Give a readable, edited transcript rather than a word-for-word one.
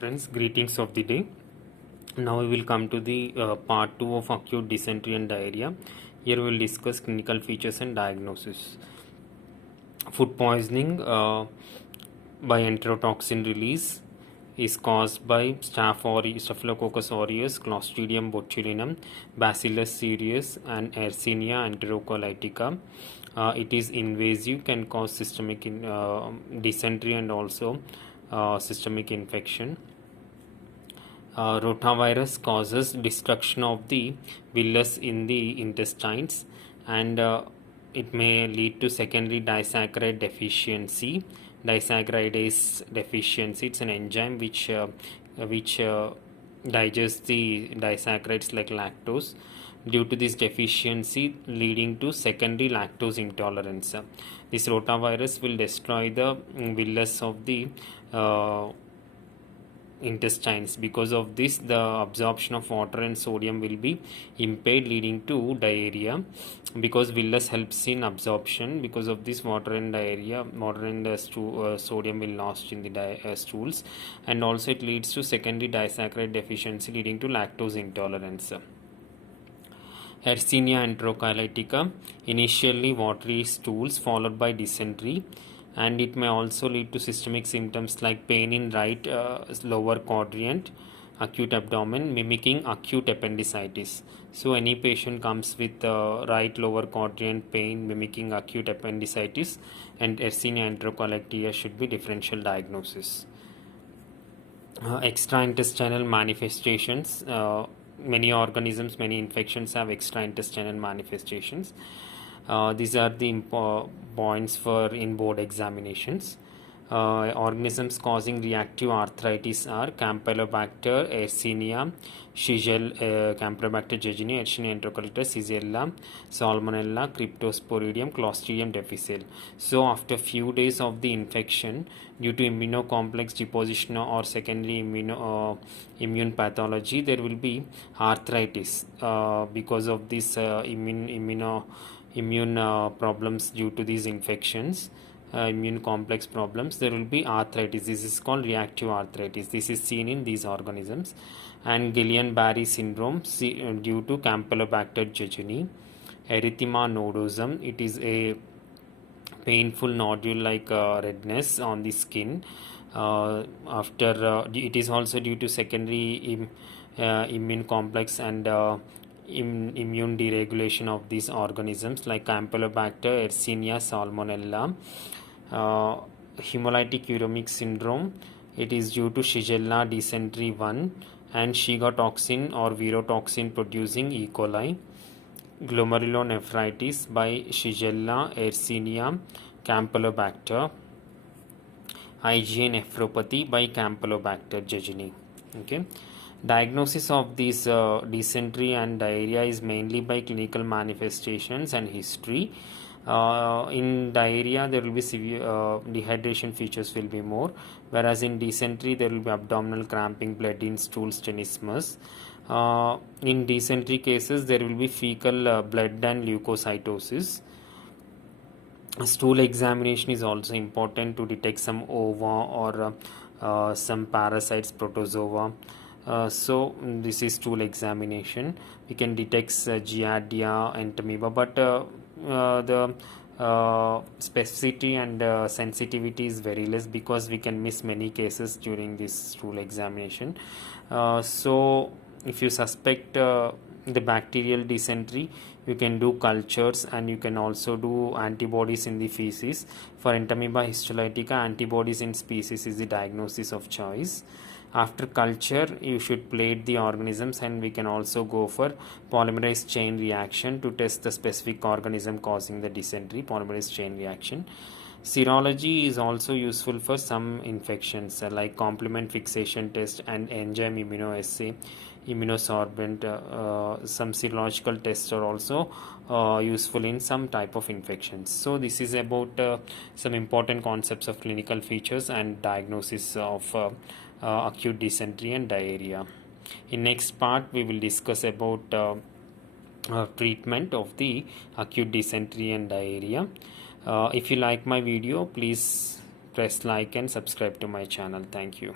Friends, greetings of the day. Now we will come to the part 2 of acute dysentery and diarrhea. Here we will discuss clinical features and diagnosis. Food poisoning by enterotoxin release is caused by Staphylococcus aureus, Clostridium botulinum, Bacillus cereus, and Yersinia enterocolitica. It is invasive, can cause systemic dysentery and also systemic infection. Rotavirus causes destruction of the villus in the intestines, and it may lead to secondary disaccharide deficiency. Disaccharidase deficiency, it's an enzyme which digests the disaccharides like lactose. Due to this deficiency, leading to secondary lactose intolerance. This rotavirus will destroy the villus of the intestines. Because of this, the absorption of water and sodium will be impaired, leading to diarrhea. Because villus helps in absorption, because of this, water and sodium will lost in the stools, and also it leads to secondary disaccharide deficiency, leading to lactose intolerance. Yersinia enterocolitica, initially watery stools followed by dysentery, and it may also lead to systemic symptoms like pain in right lower quadrant, acute abdomen, mimicking acute appendicitis. So any patient comes with right lower quadrant pain mimicking acute appendicitis, and Yersinia enterocolitica should be differential diagnosis. Extraintestinal manifestations. Many organisms, many infections have extraintestinal manifestations. These are the points for in board examinations. Organisms causing reactive arthritis are Campylobacter, Yersinia, Campylobacter jejuni, Yersinia enterocolitis, Shigella, Salmonella, Cryptosporidium, Clostridium difficile. So after few days of the infection, due to immunocomplex deposition or secondary immune pathology, there will be arthritis because of this immune problems due to these infections. Immune complex problems, there will be arthritis. This is called reactive arthritis. This is seen in these organisms. And Guillain-Barré syndrome due to Campylobacter jejuni. Erythema nodosum, it is a painful nodule like redness on the skin. It is also due to secondary immune complex and immune deregulation of these organisms like Campylobacter, Yersinia, Salmonella. Hemolytic uremic syndrome, it is due to Shigella dysentery 1 and Shiga toxin or virotoxin producing E. coli. Glomerulonephritis by Shigella, Yersinia, Campylobacter. IgA nephropathy by Campylobacter jejuni. Okay. Diagnosis of these dysentery and diarrhea is mainly by clinical manifestations and history. In diarrhea, there will be severe dehydration features will be more, whereas in dysentery there will be abdominal cramping, blood in stools, tenesmus. In dysentery cases, there will be fecal blood and leukocytosis. Stool examination is also important to detect some ova or some parasites, protozoa. So this is stool examination. We can detect Giardia and Amoeba, but the specificity and sensitivity is very less because we can miss many cases during this stool examination. So if you suspect the bacterial dysentery, you can do cultures and you can also do antibodies in the feces. For Entamoeba histolytica, antibodies in species is the diagnosis of choice. After culture, you should plate the organisms, and we can also go for polymerase chain reaction to test the specific organism causing the dysentery, polymerase chain reaction. Serology is also useful for some infections like complement fixation test and enzyme immunoassay, immunosorbent. Some serological tests are also useful in some type of infections. So this is about some important concepts of clinical features and diagnosis of acute dysentery and diarrhea. In next part, we will discuss about treatment of the acute dysentery and diarrhea. If you like my video, please press like and subscribe to my channel. Thank you.